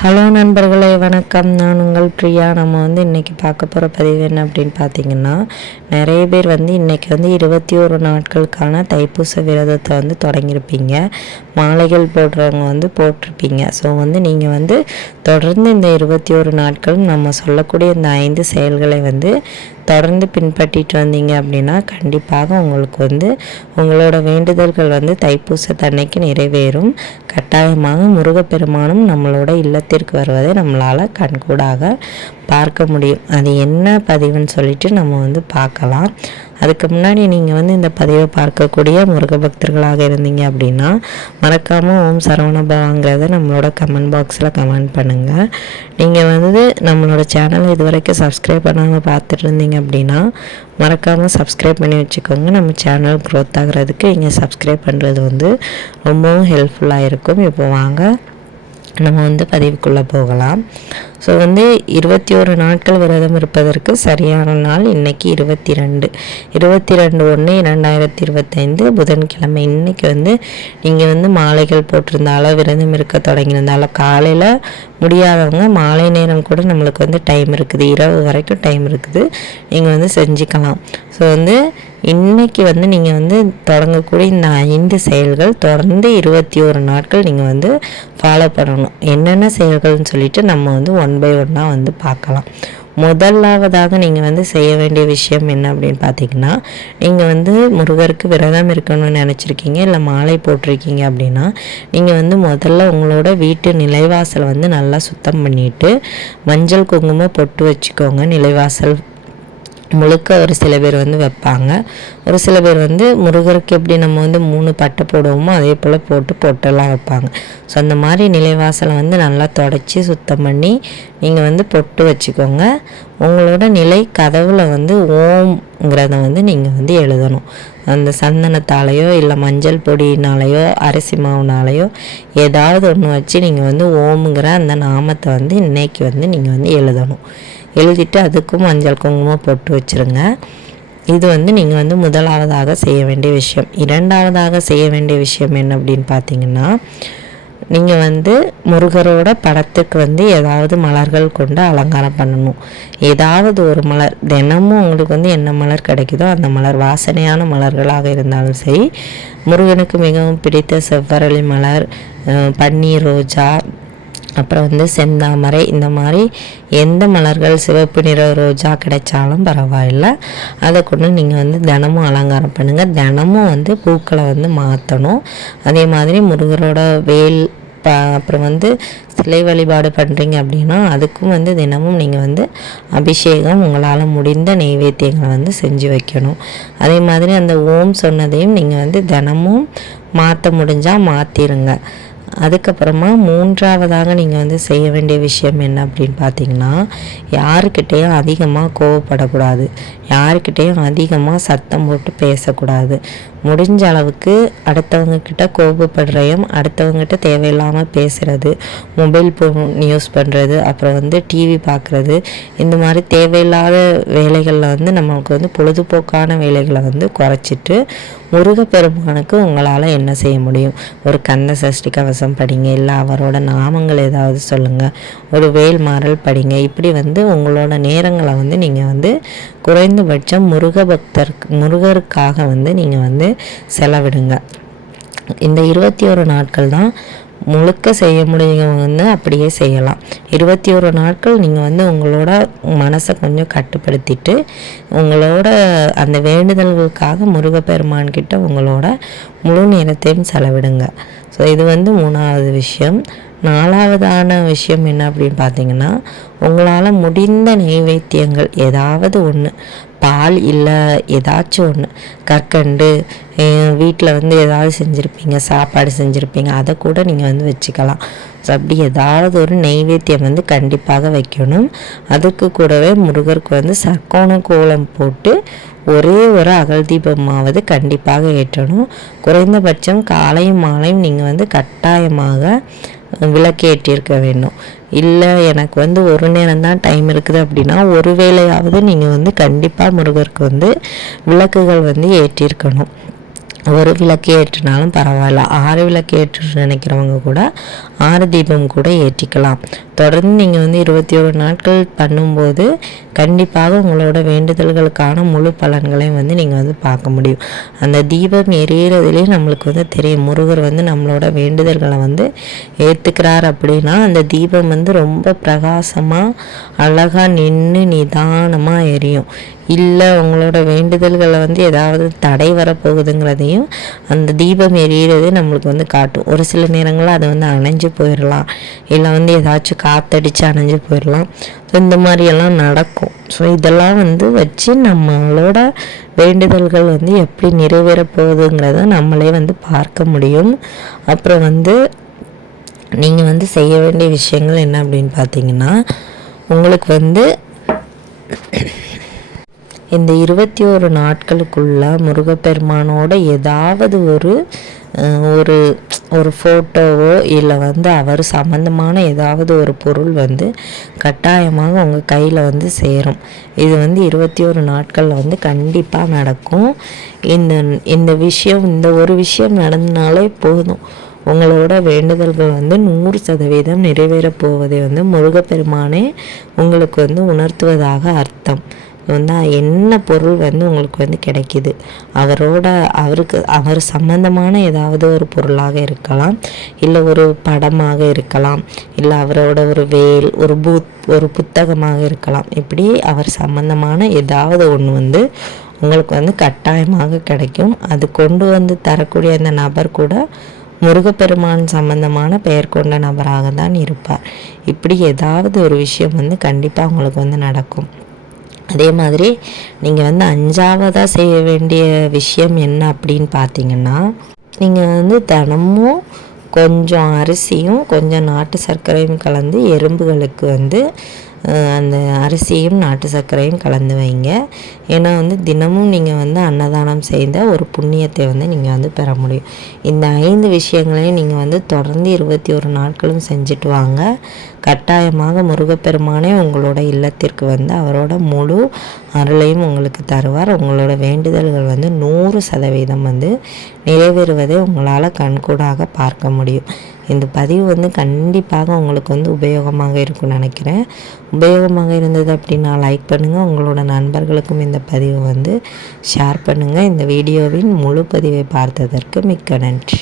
Hello நண்பர்களே, வணக்கம். நான் உங்கள் பிரியா. நம்ம இன்றைக்கி பார்க்க போகிற பதிவு என்ன அப்படின்னு பார்த்தீங்கன்னா, நிறைய பேர் இன்றைக்கி 21 நாட்களுக்கான தைப்பூச விரதத்தை தொடங்கியிருப்பீங்க. மாலைகள் போடுறவங்க போட்டிருப்பீங்க. ஸோ நீங்கள் தொடர்ந்து இந்த 21 நாட்கள் நம்ம சொல்லக்கூடிய இந்த 5 செயல்களை தொடர்ந்து பின்பற்றிட்டு வந்தீங்க அப்படின்னா கண்டிப்பாக உங்களுக்கு உங்களோட வேண்டுதல்கள் தைப்பூசத்தன்னைக்கு நிறைவேறும். கட்டாயமாக முருகப்பெருமானும் நம்மளோட இல்லத்திற்கு வருவதை நம்மளால் கண்கூடாக பார்க்க முடியும். அது என்ன பதிவுன்னு சொல்லிட்டு நம்ம பார்க்கலாம். அதுக்கு முன்னாடி நீங்கள் இந்த பதிவை பார்க்கக்கூடிய முருக பக்தர்களாக இருந்தீங்க அப்படின்னா மறக்காமல் ஓம் சரவணபவாங்கிறத நம்மளோட கமெண்ட் பாக்ஸில் கமெண்ட் பண்ணுங்கள். நீங்கள் நம்மளோட சேனலை இது வரைக்கும் சப்ஸ்கிரைப் பண்ணாமல் பார்த்துட்டு இருந்தீங்க அப்படின்னா மறக்காமல் சப்ஸ்கிரைப் பண்ணி வச்சுக்கோங்க. நம்ம சேனல் க்ரோத் ஆகிறதுக்கு நீங்கள் சப்ஸ்கிரைப் பண்ணுறது ரொம்பவும் ஹெல்ப்ஃபுல்லாக இருக்கும். இப்போ வாங்க நம்ம பதிவுக்குள்ளே போகலாம். ஸோ 21 நாட்கள் விரதம் இருப்பதற்கு சரியான நாள் இன்றைக்கி 22/1/2025 புதன்கிழமை. இன்றைக்கி நீங்கள் மாலைகள் போட்டிருந்தாலும் விரதம் இருக்க தொடங்கியிருந்தாலும் காலையில் முடியாதவங்க மாலை நேரம் கூட நம்மளுக்கு டைம் இருக்குது, இரவு வரைக்கும் டைம் இருக்குது, நீங்கள் செஞ்சுக்கலாம். ஸோ இன்றைக்கி நீங்கள் தொடங்கக்கூடிய இந்த 5 செயல்கள் தொடர்ந்து 21 நாட்கள் நீங்கள் ஃபாலோ பண்ணணும். என்னென்ன செயல்கள்னு சொல்லிட்டு நம்ம ஒன் பை ஒன்னாக பார்க்கலாம். முதலாவதாக நீங்கள் செய்ய வேண்டிய விஷயம் என்ன அப்படின்னு பார்த்தீங்கன்னா, நீங்கள் முருகருக்கு விரதம் இருக்கணும்னு நினச்சிருக்கீங்க, இல்லை மாலை போட்டிருக்கீங்க அப்படின்னா நீங்கள் முதல்ல உங்களோட வீட்டு நிலைவாசல் நல்லா சுத்தம் பண்ணிவிட்டு மஞ்சள் குங்குமம் பொட்டு வச்சுக்கோங்க. நிலைவாசல் முழுக்க ஒரு சில பேர் வைப்பாங்க, ஒரு சில பேர் முருகருக்கு எப்படி நம்ம 3 பட்டை போடுவோமோ அதே போல் போட்டு பொட்டெல்லாம் வைப்பாங்க. ஸோ அந்த மாதிரி நிலைவாசலை நல்லா தொடச்சி சுத்தம் பண்ணி நீங்கள் பொட்டு வச்சுக்கோங்க. உங்களோட நிலை கதவில் ஓம்ங்கிறத நீங்கள் எழுதணும். அந்த சந்தனத்தாலேயோ இல்லை மஞ்சள் பொடியினாலேயோ அரிசி மாவுனாலேயோ ஏதாவது ஒன்று வச்சு நீங்கள் ஓம்ங்கிற அந்த நாமத்தை இன்னைக்கு நீங்கள் எழுதணும். எழுதிட்டு அதுக்கும் மஞ்சள் குங்குமம் போட்டு வச்சுருங்க. இது நீங்கள் முதலாவதாக செய்ய வேண்டிய விஷயம். இரண்டாவதாக செய்ய வேண்டிய விஷயம் என்ன அப்படின்னு பார்த்தீங்கன்னா, நீங்கள் முருகரோட படத்துக்கு ஏதாவது மலர்கள் கொண்டு அலங்காரம் பண்ணணும். ஏதாவது ஒரு மலர், தினமும் உங்களுக்கு என்ன மலர் கிடைக்குதோ அந்த மலர், வாசனையான மலர்களாக இருந்தாலும் சரி, முருகனுக்கு மிகவும் பிடித்த செவ்வரளி மலர், பன்னீர் ரோஜா, அப்புறம் செந்தாமரை, இந்த மாதிரி எந்த மலர்கள், சிவப்பு நிற ரோஜா கிடைச்சாலும் பரவாயில்லை, அதை கொண்டு நீங்கள் தினமும் அலங்காரம் பண்ணுங்கள். தினமும் பூக்களை மாற்றணும். அதே மாதிரி முருகரோட வேல் அப்புறம் சிலை வழிபாடு பண்ணுறீங்க அப்படின்னா அதுக்கும் தினமும் நீங்கள் அபிஷேகம் உங்களால் முடிந்த நெய்வேத்தியங்களை செஞ்சு வைக்கணும். அதே மாதிரி அந்த ஓம் சொன்னதையும் நீங்கள் தினமும் மாற்ற முடிஞ்சால் மாற்றிடுங்க. அதுக்கப்புறமா மூன்றாவதாக நீங்கள் செய்ய வேண்டிய விஷயம் என்ன அப்படின்னு பார்த்தீங்கன்னா, யாருக்கிட்டேயும் அதிகமாக கோவப்படக்கூடாது, யாருக்கிட்டேயும் அதிகமாக சத்தம் போட்டு பேசக்கூடாது. முடிஞ்ச அளவுக்கு அடுத்தவங்கக்கிட்ட கோபப்படுறையும், அடுத்தவங்ககிட்ட தேவையில்லாமல் பேசுகிறது, மொபைல் ஃபோன் யூஸ் பண்ணுறது, அப்புறம் டிவி பார்க்குறது, இந்த மாதிரி தேவையில்லாத வேலைகளில் நம்மளுக்கு பொழுதுபோக்கான வேலைகளை குறைச்சிட்டு முருகப்பெருமானுக்கு உங்களால் என்ன செய்ய முடியும், ஒரு கந்த சஷ்டி கவசம் படிங்க, இல்லை அவரோட நாமங்கள் ஏதாவது சொல்லுங்கள், ஒரு வேல்மாறல் படிங்க. இப்படி உங்களோட நேரங்களை நீங்கள் குறைந்தபட்சம் முருகருக்காக நீங்கள் செலவிடுங்க. இந்த 21 நாட்கள் தான் முழுக்க செய்ய முடியவங்க அப்படியே செய்யலாம். 21 நாட்கள் நீங்கள் உங்களோட மனசை கொஞ்சம் கட்டுப்படுத்திட்டு உங்களோட அந்த வேண்டுதல்களுக்காக முருகப்பெருமான்கிட்ட உங்களோட முழு நேரத்தையும் செலவிடுங்க. ஸோ இது 3வது விஷயம். 4வதான விஷயம் என்ன அப்படின்னு பார்த்தீங்கன்னா, உங்களால் முடிந்த நெய்வேத்தியங்கள் ஏதாவது ஒன்று, பால் இல்லை ஏதாச்சும் ஒன்று, கற்கண்டு, வீட்டில் ஏதாவது செஞ்சுருப்பீங்க, சாப்பாடு செஞ்சுருப்பீங்க, அதை கூட நீங்கள் வச்சுக்கலாம். ஸோ அப்படி ஏதாவது ஒரு நெய்வேத்தியம் கண்டிப்பாக வைக்கணும். அதுக்கு கூடவே முருகருக்கு சர்க்கோண கோலம் போட்டு ஒரே ஒரு அகல் தீபமாவது கண்டிப்பாக ஏற்றணும். குறைந்தபட்சம் காலையும் மாலையும் நீங்கள் கட்டாயமாக விளக்கேற்றிருக்க வேண்டும். இல்லை எனக்கு ஒரு நேரம் தான் டைம் இருக்குது அப்படின்னா ஒரு வேளையாவது நீங்கள் கண்டிப்பாக முருகருக்கு விளக்குகள் ஏற்றிருக்கணும். ஒரு விளக்கு ஏற்றினாலும் பரவாயில்ல, 6 விளக்கு ஏற்று நினைக்கிறவங்க கூட 6 தீபம் கூட ஏற்றிக்கலாம். தொடர்ந்து நீங்கள் வந்து 21 நாட்கள் பண்ணும்போது கண்டிப்பாக உங்களோட வேண்டுதல்களுக்கான முழு பலன்களையும் வந்து நீங்கள் வந்து பார்க்க முடியும். அந்த தீபம் எரியறதுலேயே நம்மளுக்கு வந்து தெரியும் முருகர் வந்து நம்மளோட வேண்டுதல்களை வந்து ஏற்றுக்கிறார் அப்படின்னா அந்த தீபம் வந்து ரொம்ப பிரகாசமாக அழகாக நின்று நிதானமாக எரியும். இல்லை உங்களோட வேண்டுதல்களை வந்து ஏதாவது தடை வரப்போகுதுங்கிறதையும் அந்த தீபம் எரியிறது நம்மளுக்கு வந்து காட்டும். ஒரு சில நேரங்களில் அது வந்து அணைஞ்சு போயிடலாம், இல்லை வந்து ஏதாச்சும் காற்றடிச்சு அணைஞ்சு போயிடலாம். ஸோ இந்த மாதிரியெல்லாம் நடக்கும். ஸோ இதெல்லாம் வந்து வச்சு நம்மளோட வேண்டுதல்கள் வந்து எப்படி நிறைவேற போகுதுங்கிறத நம்மளே வந்து பார்க்க முடியும். அப்புறம் வந்து நீங்கள் வந்து செய்ய வேண்டிய விஷயங்கள் என்ன அப்படின்னு பார்த்தீங்கன்னா, உங்களுக்கு வந்து இந்த 21 நாட்களுக்குள்ள முருகப்பெருமானோட ஏதாவது ஒரு ஒரு ஒரு ஃபோட்டோவோ இல்லை வந்து அவர் சம்மந்தமான ஏதாவது ஒரு பொருள் வந்து கட்டாயமாக உங்கள் கையில் வந்து சேரும். இது வந்து 21 நாட்களில் வந்து கண்டிப்பாக நடக்கும். இந்த விஷயம், இந்த ஒரு விஷயம் நடந்தனாலே போதும், உங்களோட வேண்டுதல்கள் வந்து 100% நிறைவேறப் போவதை வந்து முருகப்பெருமானே உங்களுக்கு வந்து உணர்த்துவதாக அர்த்தம். வந்து என்ன பொருள் வந்து உங்களுக்கு வந்து கிடைக்கிது, அவர் சம்பந்தமான ஏதாவது ஒரு பொருளாக இருக்கலாம், இல்லை ஒரு படமாக இருக்கலாம், இல்லை அவரோட ஒரு வேல், ஒரு புத்தகமாக இருக்கலாம். இப்படி அவர் சம்பந்தமான ஏதாவது ஒன்று வந்து உங்களுக்கு வந்து கட்டாயமாக கிடைக்கும். அது கொண்டு வந்து தரக்கூடிய அந்த நபர் கூட முருகப்பெருமான் சம்பந்தமான பெயர் கொண்ட நபராக தான் இருப்பார். இப்படி ஏதாவது ஒரு விஷயம் வந்து கண்டிப்பாக உங்களுக்கு வந்து நடக்கும். அதே மாதிரி நீங்கள் வந்து 5ஆவதாக செய்ய வேண்டிய விஷயம் என்ன அப்படின்னு பார்த்தீங்கன்னா, நீங்கள் வந்து தினமும் கொஞ்சம் அரிசியும் கொஞ்சம் நாட்டு சர்க்கரையும் கலந்து எறும்புகளுக்கு வந்து அந்த அரிசியும் நாட்டு சர்க்கரையும் கலந்து வைங்க. ஏன்னா வந்து தினமும் நீங்கள் வந்து அன்னதானம் செய்த ஒரு புண்ணியத்தை வந்து நீங்கள் வந்து பெற முடியும். இந்த 5 விஷயங்களையும் நீங்கள் வந்து தொடர்ந்து 21 நாட்களும் செஞ்சுட்டு வாங்க. கட்டாயமாக முருகப்பெருமானே உங்களோட இல்லத்திற்கு வந்து அவரோட முழு அருளையும் உங்களுக்கு தருவார். உங்களோட வேண்டுதல்கள் வந்து 100% வந்து நிறைவேறுவதை உங்களால் கண்கூடாக பார்க்க முடியும். இந்த பதிவு வந்து கண்டிப்பாக உங்களுக்கு வந்து உபயோகமாக இருக்கும்னு நினைக்கிறேன். உபயோகமாக இருந்தது அப்படின்னா லைக் பண்ணுங்கள். உங்களோட நண்பர்களுக்கும் இந்த பதிவை வந்து ஷேர் பண்ணுங்கள். இந்த வீடியோவின் முழு பதிவை பார்த்ததற்கு மிக்க நன்றி.